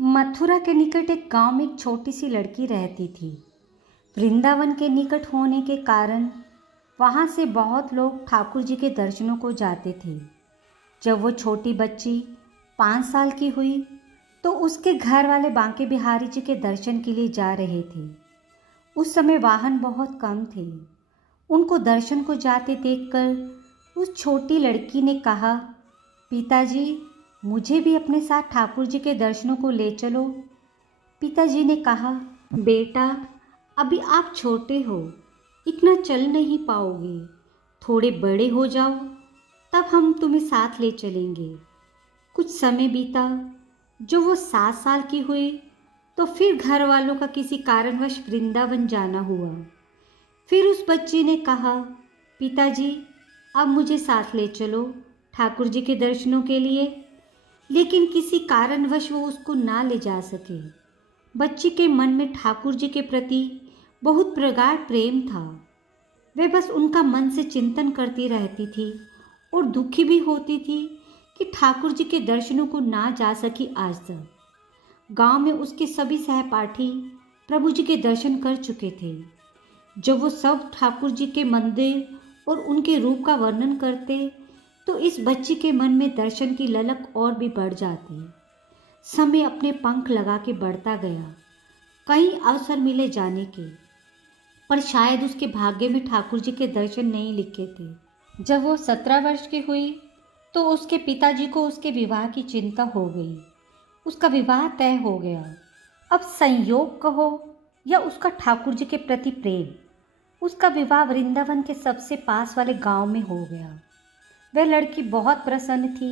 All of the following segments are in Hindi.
मथुरा के निकट एक गांव में एक छोटी सी लड़की रहती थी। वृंदावन के निकट होने के कारण वहां से बहुत लोग ठाकुर जी के दर्शनों को जाते थे। जब वो छोटी बच्ची 5 साल की हुई तो उसके घर वाले बांके बिहारी जी के दर्शन के लिए जा रहे थे। उस समय वाहन बहुत कम थे। उनको दर्शन को जाते देखकर उस छोटी लड़की ने कहा, पिताजी, मुझे भी अपने साथ ठाकुर जी के दर्शनों को ले चलो। पिताजी ने कहा, बेटा, अभी आप छोटे हो, इतना चल नहीं पाओगे। थोड़े बड़े हो जाओ, तब हम तुम्हें साथ ले चलेंगे। कुछ समय बीता। जो वो 7 साल की हुई तो फिर घर वालों का किसी कारणवश वृंदावन जाना हुआ। फिर उस बच्ची ने कहा, पिताजी, अब मुझे साथ ले चलो ठाकुर जी के दर्शनों के लिए। लेकिन किसी कारणवश वो उसको ना ले जा सके। बच्ची के मन में ठाकुर जी के प्रति बहुत प्रगाढ़ प्रेम था। वे बस उनका मन से चिंतन करती रहती थी और दुखी भी होती थी कि ठाकुर जी के दर्शनों को ना जा सकी आज तक। गांव में उसके सभी सहपाठी प्रभु जी के दर्शन कर चुके थे। जब वो सब ठाकुर जी के मंदिर और उनके रूप का वर्णन करते तो इस बच्ची के मन में दर्शन की ललक और भी बढ़ जाती। समय अपने पंख लगा के बढ़ता गया। कई अवसर मिले जाने के, पर शायद उसके भाग्य में ठाकुर जी के दर्शन नहीं लिखे थे। जब वो 17 वर्ष की हुई तो उसके पिताजी को उसके विवाह की चिंता हो गई। उसका विवाह तय हो गया। अब संयोग कहो या उसका ठाकुर जी के प्रति प्रेम, उसका विवाह वृंदावन के सबसे पास वाले गांव में हो गया। वह लड़की बहुत प्रसन्न थी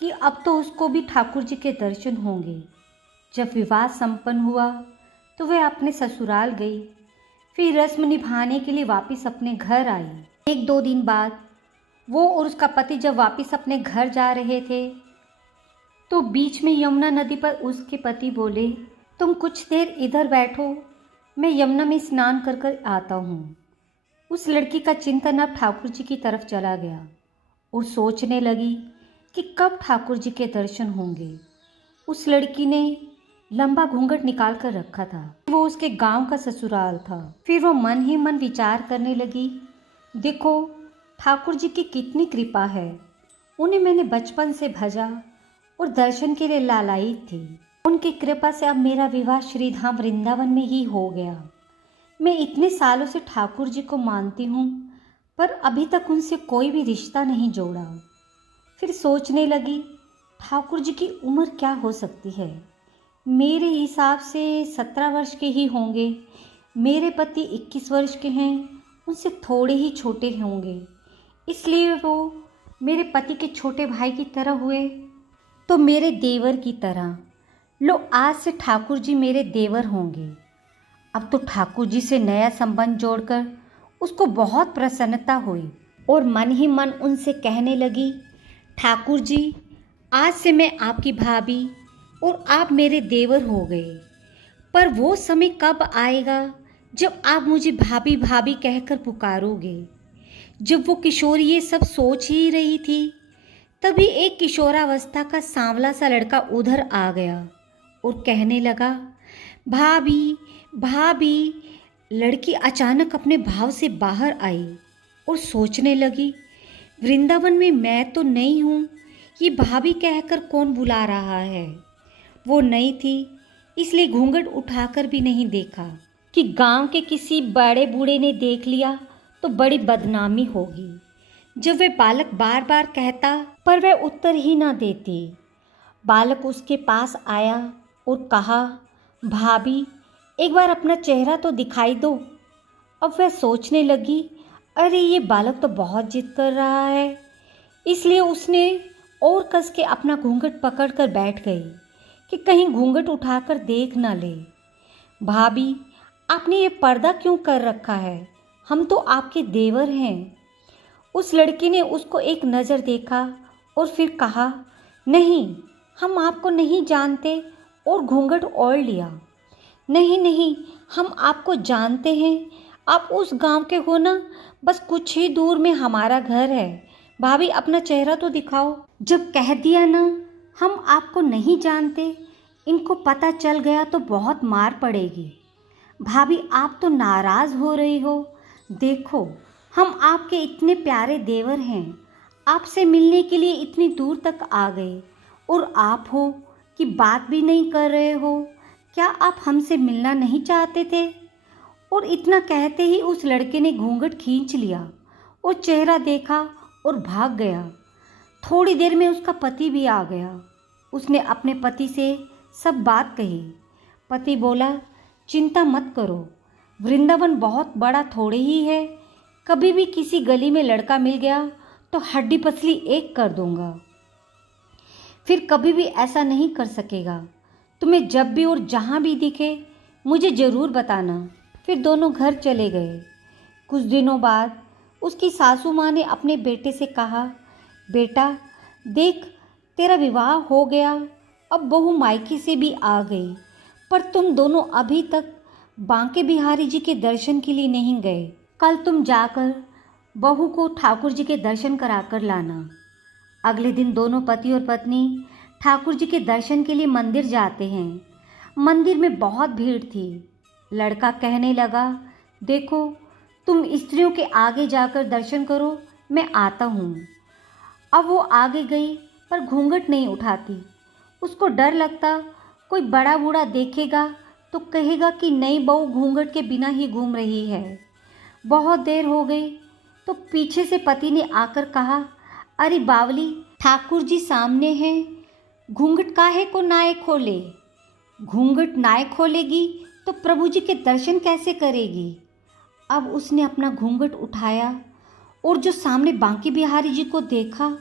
कि अब तो उसको भी ठाकुर जी के दर्शन होंगे। जब विवाह संपन्न हुआ तो वह अपने ससुराल गई। फिर रस्म निभाने के लिए वापस अपने घर आई। 1-2 दिन बाद वो और उसका पति जब वापस अपने घर जा रहे थे तो बीच में यमुना नदी पर उसके पति बोले, तुम कुछ देर इधर बैठो, मैं यमुना में स्नान कर कर आता हूँ। उस लड़की का चिंतन अब ठाकुर जी की तरफ चला गया और सोचने लगी कि कब ठाकुर जी के दर्शन होंगे। उस लड़की ने लंबा घूंघट निकाल कर रखा था। वो उसके गांव का ससुराल था। फिर वो मन ही मन विचार करने लगी, देखो ठाकुर जी की कितनी कृपा है। उन्हें मैंने बचपन से भजा और दर्शन के लिए लालाई थी। उनकी कृपा से अब मेरा विवाह श्रीधाम वृंदावन में ही हो गया। मैं इतने सालों से ठाकुर जी को मानती हूँ, पर अभी तक उनसे कोई भी रिश्ता नहीं जोड़ा। फिर सोचने लगी, ठाकुर जी की उम्र क्या हो सकती है। मेरे हिसाब से 17 वर्ष के ही होंगे। मेरे पति 21 वर्ष के हैं, उनसे थोड़े ही छोटे होंगे। इसलिए वो मेरे पति के छोटे भाई की तरह हुए तो मेरे देवर की तरह। लो, आज से ठाकुर जी मेरे देवर होंगे। अब तो ठाकुर जी से नया संबंध जोड़कर उसको बहुत प्रसन्नता हुई और मन ही मन उनसे कहने लगी, ठाकुर जी, आज से मैं आपकी भाभी और आप मेरे देवर हो गए। पर वो समय कब आएगा जब आप मुझे भाभी भाभी कहकर पुकारोगे। जब वो किशोरी ये सब सोच ही रही थी तभी एक किशोरावस्था का सांवला सा लड़का उधर आ गया और कहने लगा, भाभी भाभी। लड़की अचानक अपने भाव से बाहर आई और सोचने लगी, वृंदावन में मैं तो नहीं हूँ, ये भाभी कहकर कौन बुला रहा है। वो नई थी इसलिए घूंघट उठाकर भी नहीं देखा कि गांव के किसी बड़े बूढ़े ने देख लिया तो बड़ी बदनामी होगी। जब वह बालक बार बार कहता पर वह उत्तर ही ना देती। बालक उसके पास आया और कहा, भाभी, एक बार अपना चेहरा तो दिखाई दो। अब वह सोचने लगी, अरे ये बालक तो बहुत जिद कर रहा है। इसलिए उसने और कस के अपना घूंघट पकड़कर बैठ गई कि कहीं घूंघट उठाकर देख ना ले। भाभी, आपने ये पर्दा क्यों कर रखा है, हम तो आपके देवर हैं। उस लड़की ने उसको एक नज़र देखा और फिर कहा, नहीं, हम आपको नहीं जानते, और घूंघट ओढ़ लिया। नहीं नहीं, हम आपको जानते हैं, आप उस गांव के हो ना, बस कुछ ही दूर में हमारा घर है। भाभी, अपना चेहरा तो दिखाओ। जब कह दिया ना हम आपको नहीं जानते, इनको पता चल गया तो बहुत मार पड़ेगी। भाभी, आप तो नाराज़ हो रही हो। देखो, हम आपके इतने प्यारे देवर हैं, आपसे मिलने के लिए इतनी दूर तक आ गए और आप हो कि बात भी नहीं कर रहे हो। क्या आप हमसे मिलना नहीं चाहते थे? और इतना कहते ही उस लड़के ने घूंघट खींच लिया और चेहरा देखा और भाग गया। थोड़ी देर में उसका पति भी आ गया। उसने अपने पति से सब बात कही। पति बोला, चिंता मत करो, वृंदावन बहुत बड़ा थोड़े ही है। कभी भी किसी गली में लड़का मिल गया तो हड्डी पसली एक कर दूंगा। फिर कभी भी ऐसा नहीं कर सकेगा। तुम्हें जब भी और जहाँ भी दिखे मुझे ज़रूर बताना। फिर दोनों घर चले गए। कुछ दिनों बाद उसकी सासू माँ ने अपने बेटे से कहा, बेटा देख, तेरा विवाह हो गया, अब बहू मायके से भी आ गई, पर तुम दोनों अभी तक बांके बिहारी जी के दर्शन के लिए नहीं गए। कल तुम जाकर बहू को ठाकुर जी के दर्शन कराकर लाना। अगले दिन दोनों पति और पत्नी ठाकुर जी के दर्शन के लिए मंदिर जाते हैं। मंदिर में बहुत भीड़ थी। लड़का कहने लगा, देखो, तुम स्त्रियों के आगे जाकर दर्शन करो, मैं आता हूँ। अब वो आगे गई पर घूंघट नहीं उठाती। उसको डर लगता कोई बड़ा बूढ़ा देखेगा तो कहेगा कि नई बहू घूंघट के बिना ही घूम रही है। बहुत देर हो गई तो पीछे से पति ने आकर कहा, अरे बावली, ठाकुर जी सामने हैं, घूंघट काहे को नाए खोले? घूंघट नाए खोलेगी तो प्रभु जी के दर्शन कैसे करेगी? अब उसने अपना घूंघट उठाया और जो सामने बांके बिहारी जी को देखा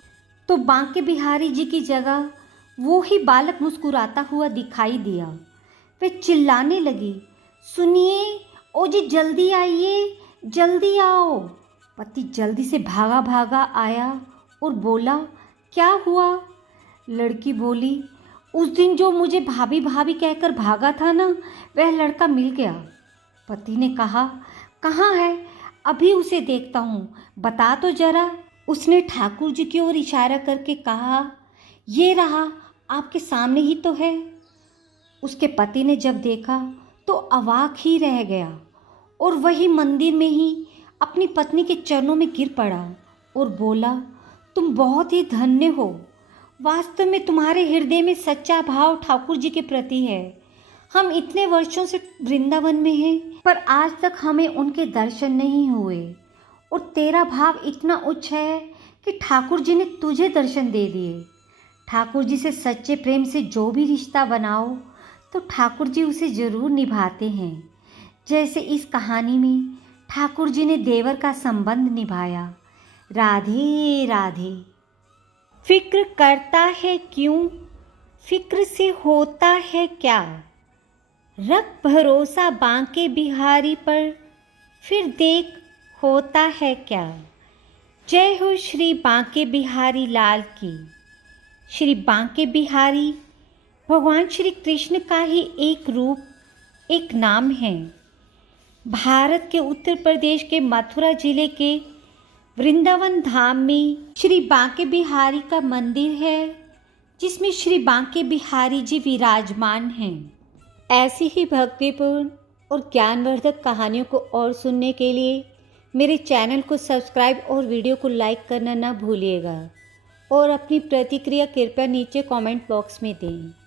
तो बांके बिहारी जी की जगह वो ही बालक मुस्कुराता हुआ दिखाई दिया। वे चिल्लाने लगी, सुनिए ओ जी, जल्दी आइए, जल्दी आओ। पति जल्दी से भागा भागा आया और बोला, क्या हुआ? लड़की बोली, उस दिन जो मुझे भाभी भाभी कहकर भागा था ना, वह लड़का मिल गया। पति ने कहा, कहाँ है? अभी उसे देखता हूँ, बता तो जरा। उसने ठाकुर जी की ओर इशारा करके कहा, ये रहा, आपके सामने ही तो है। उसके पति ने जब देखा तो अवाक ही रह गया और वही मंदिर में ही अपनी पत्नी के चरणों में गिर पड़ा और बोला, तुम बहुत ही धन्य हो। वास्तव में तुम्हारे हृदय में सच्चा भाव ठाकुर जी के प्रति है। हम इतने वर्षों से वृंदावन में हैं, पर आज तक हमें उनके दर्शन नहीं हुए, और तेरा भाव इतना उच्च है कि ठाकुर जी ने तुझे दर्शन दे दिए। ठाकुर जी से सच्चे प्रेम से जो भी रिश्ता बनाओ तो ठाकुर जी उसे ज़रूर निभाते हैं, जैसे इस कहानी में ठाकुर जी ने देवर का संबंध निभाया। राधे राधे। फिक्र करता है क्यों, फिक्र से होता है क्या? रख भरोसा बांके बिहारी पर, फिर देख होता है क्या। जय हो श्री बांके बिहारी लाल की। श्री बांके बिहारी भगवान श्री कृष्ण का ही एक रूप, एक नाम है। भारत के उत्तर प्रदेश के मथुरा जिले के वृंदावन धाम में श्री बांके बिहारी का मंदिर है, जिसमें श्री बांके बिहारी जी विराजमान हैं। ऐसी ही भक्तिपूर्ण और ज्ञानवर्धक कहानियों को और सुनने के लिए मेरे चैनल को सब्सक्राइब और वीडियो को लाइक करना ना भूलिएगा, और अपनी प्रतिक्रिया कृपया नीचे कमेंट बॉक्स में दें।